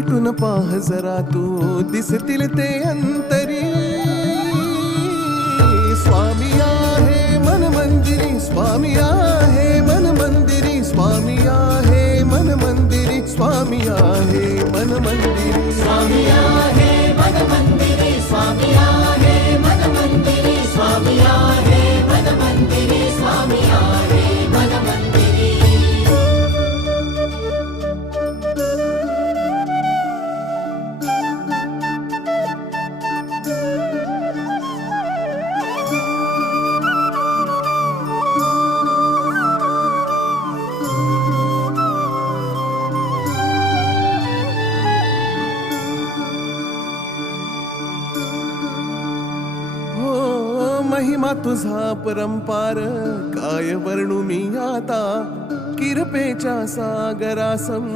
मिटून पाह जरा तू दिसतील ते अंतरी. स्वामी आहे मन मंदिरी, स्वामी आहे मन मंदिरी, स्वामी आहे मन मंदिरी, स्वामी आहे मन मंदिरी. स्वामी आहे मन मंदिरी, स्वामी आहे मन मंदिरी, स्वामी आहे मन मंदिरी, स्वामी आहे मन मंदिरी. महिमा तुझा परंपार काय वर्णू मी आता. किरपेच्या सागरासम